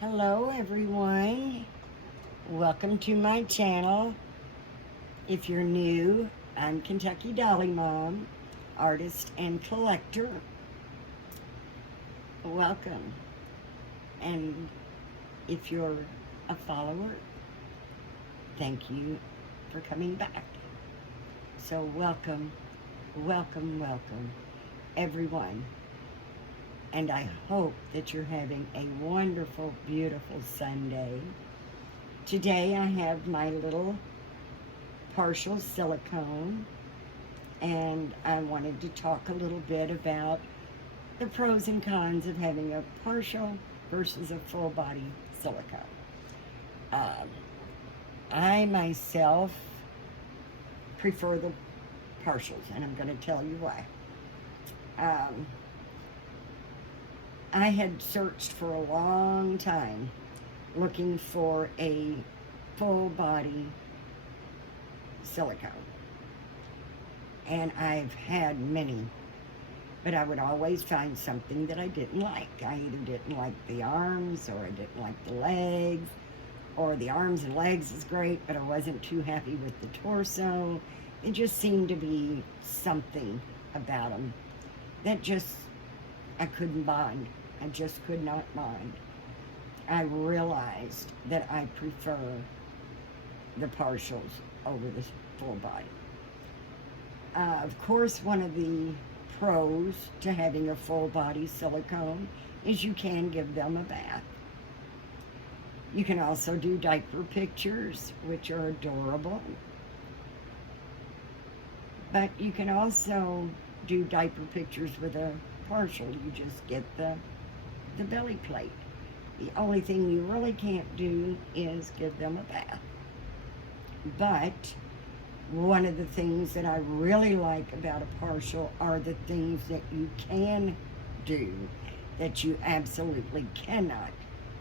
Hello everyone, welcome to my channel. If you're new, I'm Kentucky Dolly Mom, artist and collector. Welcome. And if you're a follower, thank you for coming back. So welcome, welcome everyone. And I hope that you're having a wonderful, beautiful Sunday. Today I have my little partial silicone, and I wanted to talk a little bit about the pros and cons of having a partial versus a full body silicone. I myself prefer the partials, and I'm going to tell you why. I had searched for a long time looking for a full body silicone. And I've had many, but I would always find something that I didn't like. I either didn't like the arms, or I didn't like the legs, or the arms and legs is great, but I wasn't too happy with the torso. It just seemed to be something about them that just, I couldn't bond. I just could not bond. I realized that I prefer the partials over the full body. Of course, one of the pros to having a full body silicone is you can give them a bath. You can also do diaper pictures, which are adorable. But you can also do diaper pictures with a partial. You just get the belly plate. The only thing you really can't do is give them a bath. But one of the things that I really like about a partial are the things that you can do that you absolutely cannot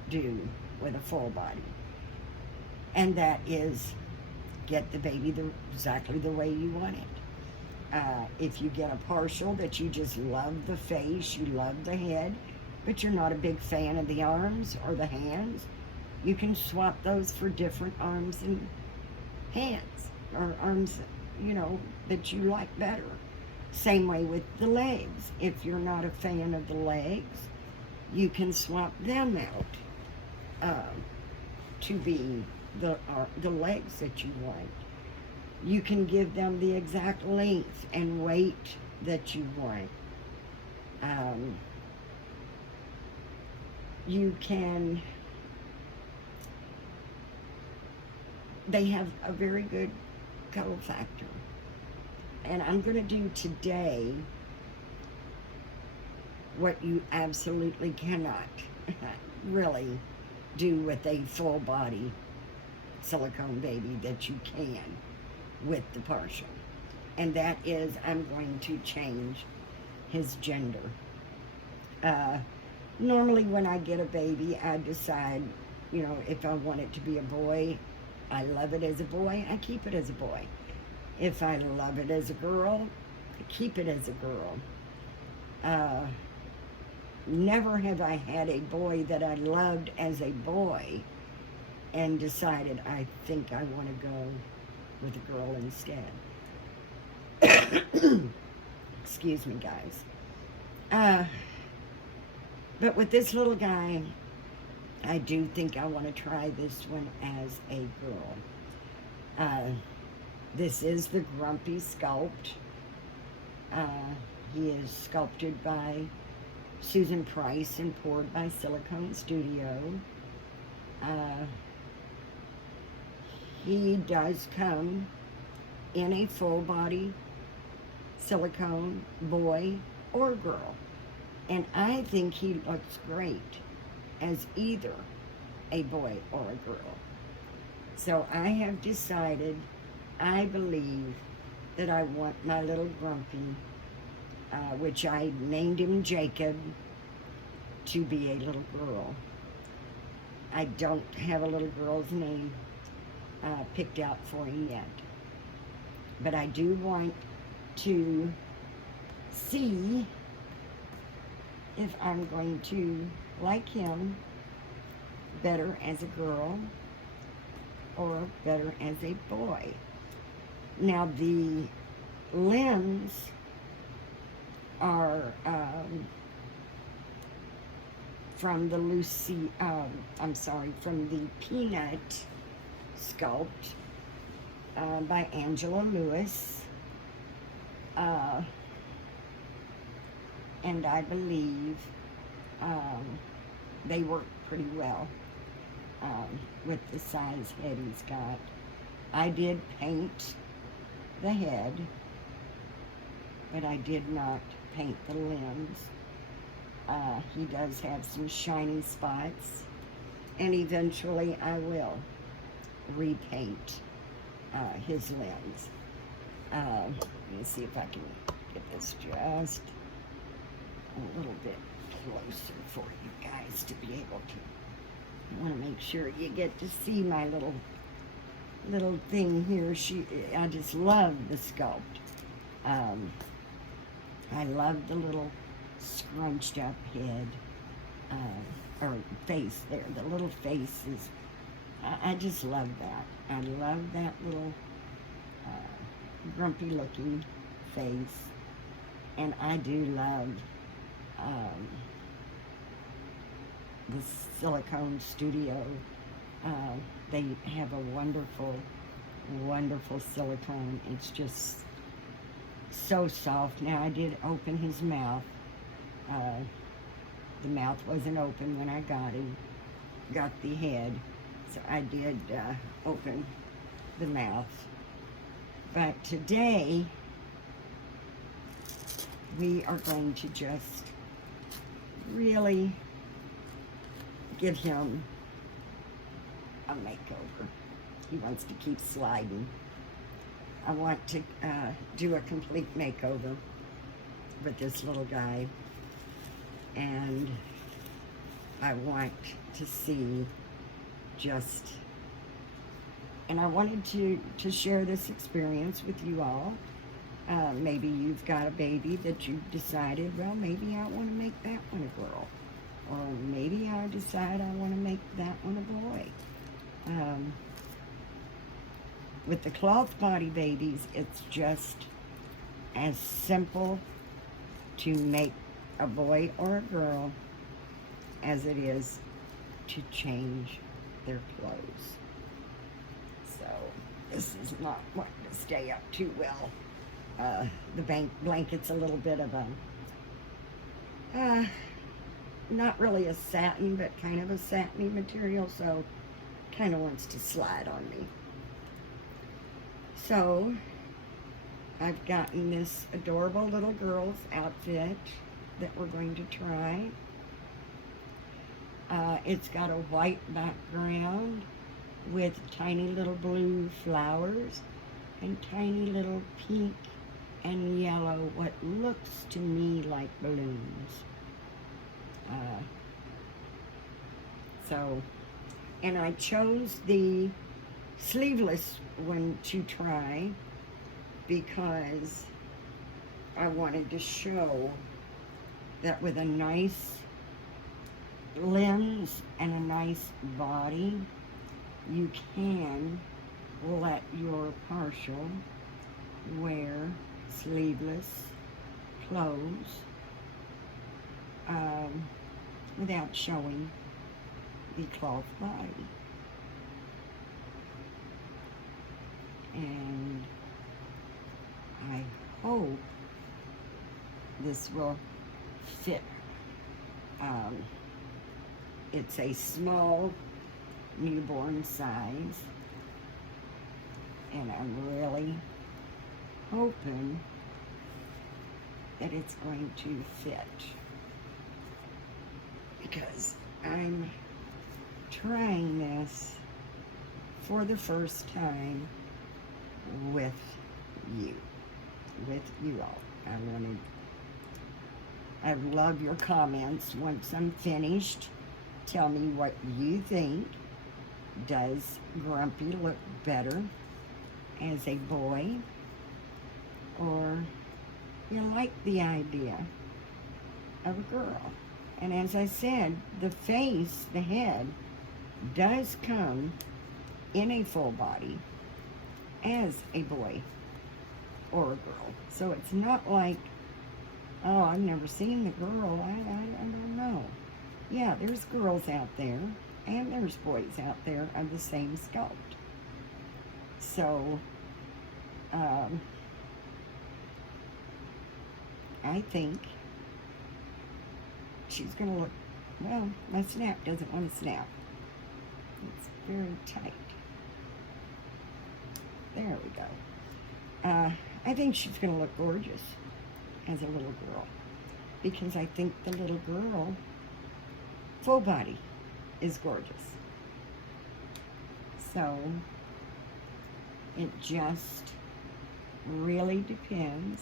do with a full body. And that is get the baby exactly the way you want it. If you get a partial that you just love the face, you love the head, but you're not a big fan of the arms or the hands, you can swap those for different arms and hands, or arms, that you like better. Same way with the legs. If you're not a fan of the legs, you can swap them out to be the legs that you want. You can give them the exact length and weight that you want. They have a very good cuddle factor. And I'm going to do today what you absolutely cannot really do with a full body silicone baby that you can with the partial. And that is, I'm going to change his gender. Normally when I get a baby, I decide, if I want it to be a boy, I love it as a boy, I keep it as a boy. If I love it as a girl, I keep it as a girl. Never have I had a boy that I loved as a boy and decided I think I want to go with a girl instead. Excuse me, guys. But with this little guy, I do think I want to try this one as a girl. This is the Grumpy Sculpt. He is sculpted by Susan Price and poured by Silicone Studio. He does come in a full body silicone, boy or girl. And I think he looks great as either a boy or a girl. So I have decided, I believe, that I want my little Grumpy, which I named him Jacob, to be a little girl. I don't have a little girl's name picked out for him yet. But I do want to see if I'm going to like him better as a girl or better as a boy. Now the limbs are from the from the Peanut sculpt by Angela Lewis. And I believe they work pretty well with the size head he's got. I did paint the head, but I did not paint the limbs. He does have some shiny spots, and eventually I will repaint his limbs. Let me see if I can get this just a little bit closer for you guys to be able to. I want to make sure you get to see my little thing here. I just love the sculpt. I love the little scrunched up head or face there. The little face is, I just love that. I love that little grumpy looking face. And I do love the Silicone studio. They have a wonderful, wonderful silicone. It's just so soft. Now I did open his mouth. The mouth wasn't open when I got the head. So I did open the mouth. But today, we are going to just really give him a makeover. He wants to keep sliding. I want to do a complete makeover with this little guy. And I want to see just, and I wanted to share this experience with you all. Maybe you've got a baby that you've decided, well, maybe I want to make that one a girl. Or maybe I decide I want to make that one a boy. With the cloth body babies, it's just as simple to make a boy or a girl as it is to change their clothes. So this is not wanting to stay up too well. The blanket's a little bit of a, not really a satin, but kind of a satiny material, so kind of wants to slide on me. So I've gotten this adorable little girl's outfit that we're going to try. It's got a white background with tiny little blue flowers and tiny little pink and yellow, what looks to me like balloons. And I chose the sleeveless one to try because I wanted to show that with a nice limbs and a nice body, you can let your partial wear sleeveless clothes without showing the cloth body. And I hope this will fit. It's a small newborn size, and I'm really hoping that it's going to fit, because I'm trying this for the first time with you all. I love your comments once I'm finished. Tell me what you think. Does Grumpy look better as a boy, or you like the idea of a girl? And as I said, the face, the head, does come in a full body as a boy or a girl. So it's not like, oh, I've never seen the girl, I don't know. Yeah, there's girls out there, and there's boys out there of the same sculpt. So, I think she's going to look, well, my snap doesn't want to snap. It's very tight. There we go. I think she's going to look gorgeous as a little girl, because I think the little girl, full body, is gorgeous. So it just really depends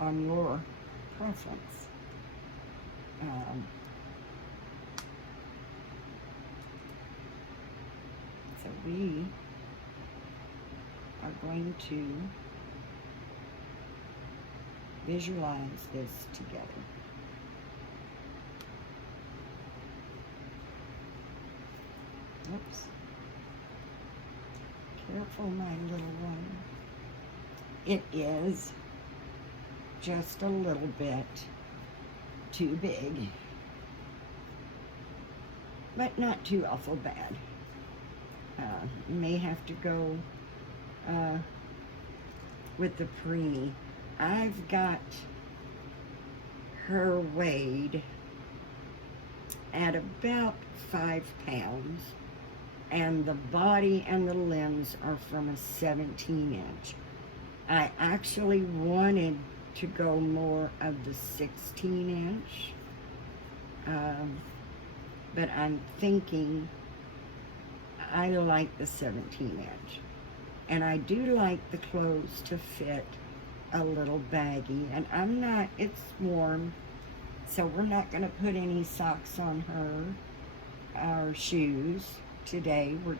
on your preference. So we are going to visualize this together. Oops. Careful, my little one. It is just a little bit too big, but not too awful bad. May have to go with the preemie. I've got her weighed at about 5 pounds, and the body and the limbs are from a 17-inch. I actually wanted to go more of the 16-inch, but I'm thinking I like the 17-inch. And I do like the clothes to fit a little baggy, and I'm not, it's warm, so we're not going to put any socks on her or shoes today. We're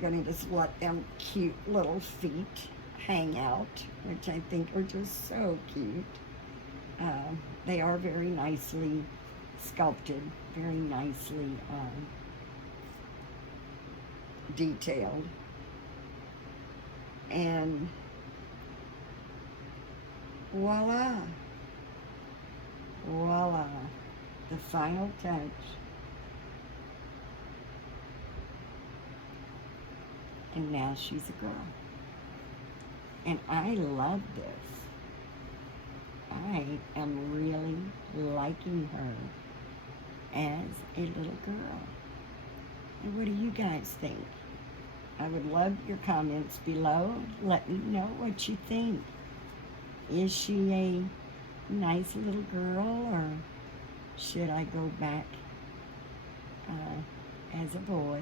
going to just let them cute little feet hang out, which I think are just so cute. They are very nicely sculpted, very nicely detailed. And voila, voila, the final touch. And now she's a girl. And I love this. I am really liking her as a little girl. And what do you guys think? I would love your comments below. Let me know what you think. Is she a nice little girl, or should I go back as a boy?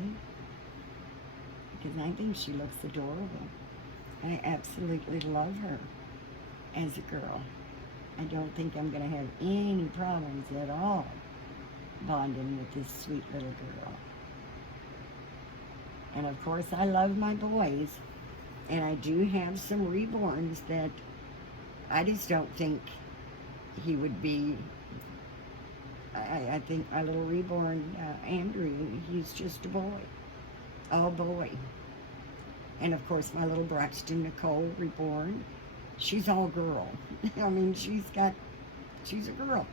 Because I think she looks adorable. I absolutely love her as a girl. I don't think I'm going to have any problems at all bonding with this sweet little girl. And of course, I love my boys, and I do have some reborns that I just don't think he would be. I think my little reborn, Andrew, he's just a boy, all boy. And of course, my little Braxton Nicole reborn, she's all girl. I mean, she's a girl.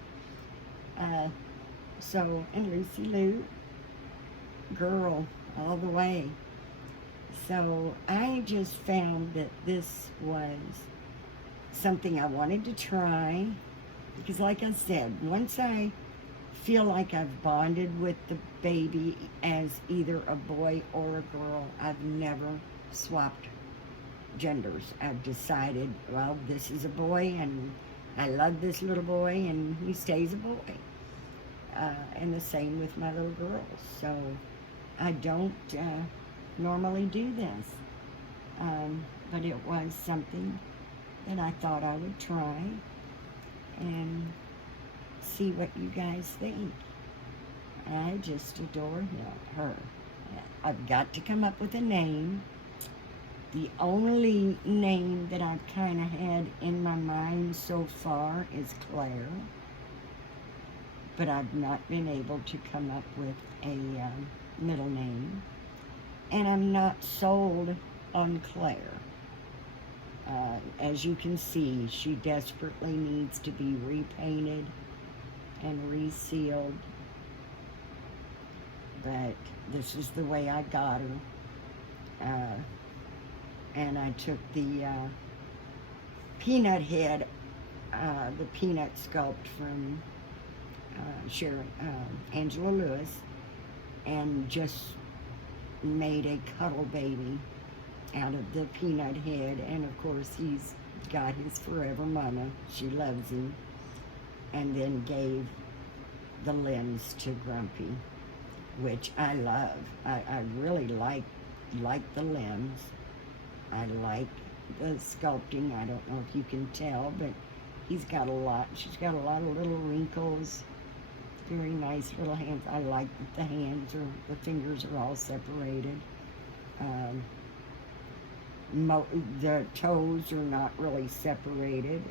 So, and Lucy Lou, girl, all the way. So I just found that this was something I wanted to try, because like I said, once I feel like I've bonded with the baby as either a boy or a girl, I've never swapped genders. I've decided, well, this is a boy, and I love this little boy, and he stays a boy. And the same with my little girls. So I don't normally do this, but it was something that I thought I would try and see what you guys think. I just adore her. I've got to come up with a name. The only name that I've kind of had in my mind so far is Claire, but I've not been able to come up with a middle name. And I'm not sold on Claire. As you can see, she desperately needs to be repainted and resealed. But this is the way I got her. And I took the peanut head, the peanut sculpt from Angela Lewis, and just made a cuddle baby out of the peanut head. And of course he's got his forever mama, she loves him, and then gave the limbs to Grumpy, which I love. I really like the limbs. I like the sculpting. I don't know if you can tell, but she's got a lot of little wrinkles. Very nice little hands. I like that the hands or the fingers are all separated. The toes are not really separated.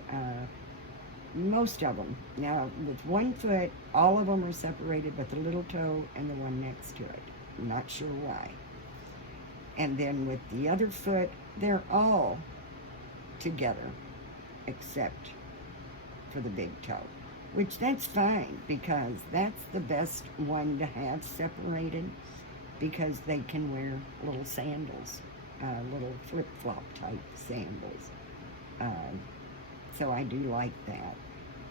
Most of them. Now, with one foot, all of them are separated, but the little toe and the one next to it. I'm not sure why. And then with the other foot, they're all together, except for the big toe. Which that's fine, because that's the best one to have separated, because they can wear little sandals, little flip-flop type sandals. So I do like that.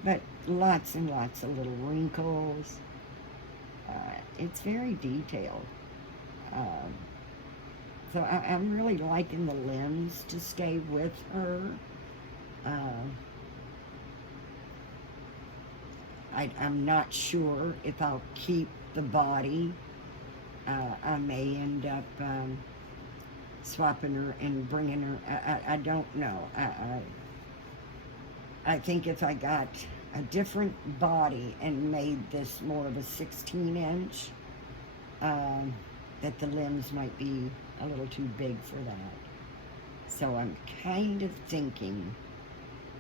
But lots and lots of little wrinkles. It's very detailed. So I'm really liking the limbs to stay with her. I'm not sure if I'll keep the body. I may end up swapping her and bringing her. I don't know. I think if I got a different body and made this more of a 16-inch, that the limbs might be a little too big for that. So I'm kind of thinking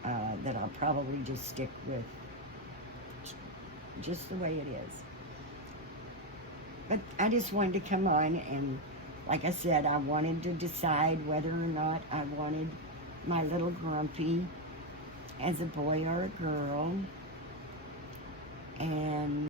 that I'll probably just stick with just the way it is. But I just wanted to come on, and like I said, I wanted to decide whether or not I wanted my little Grumpy as a boy or a girl. And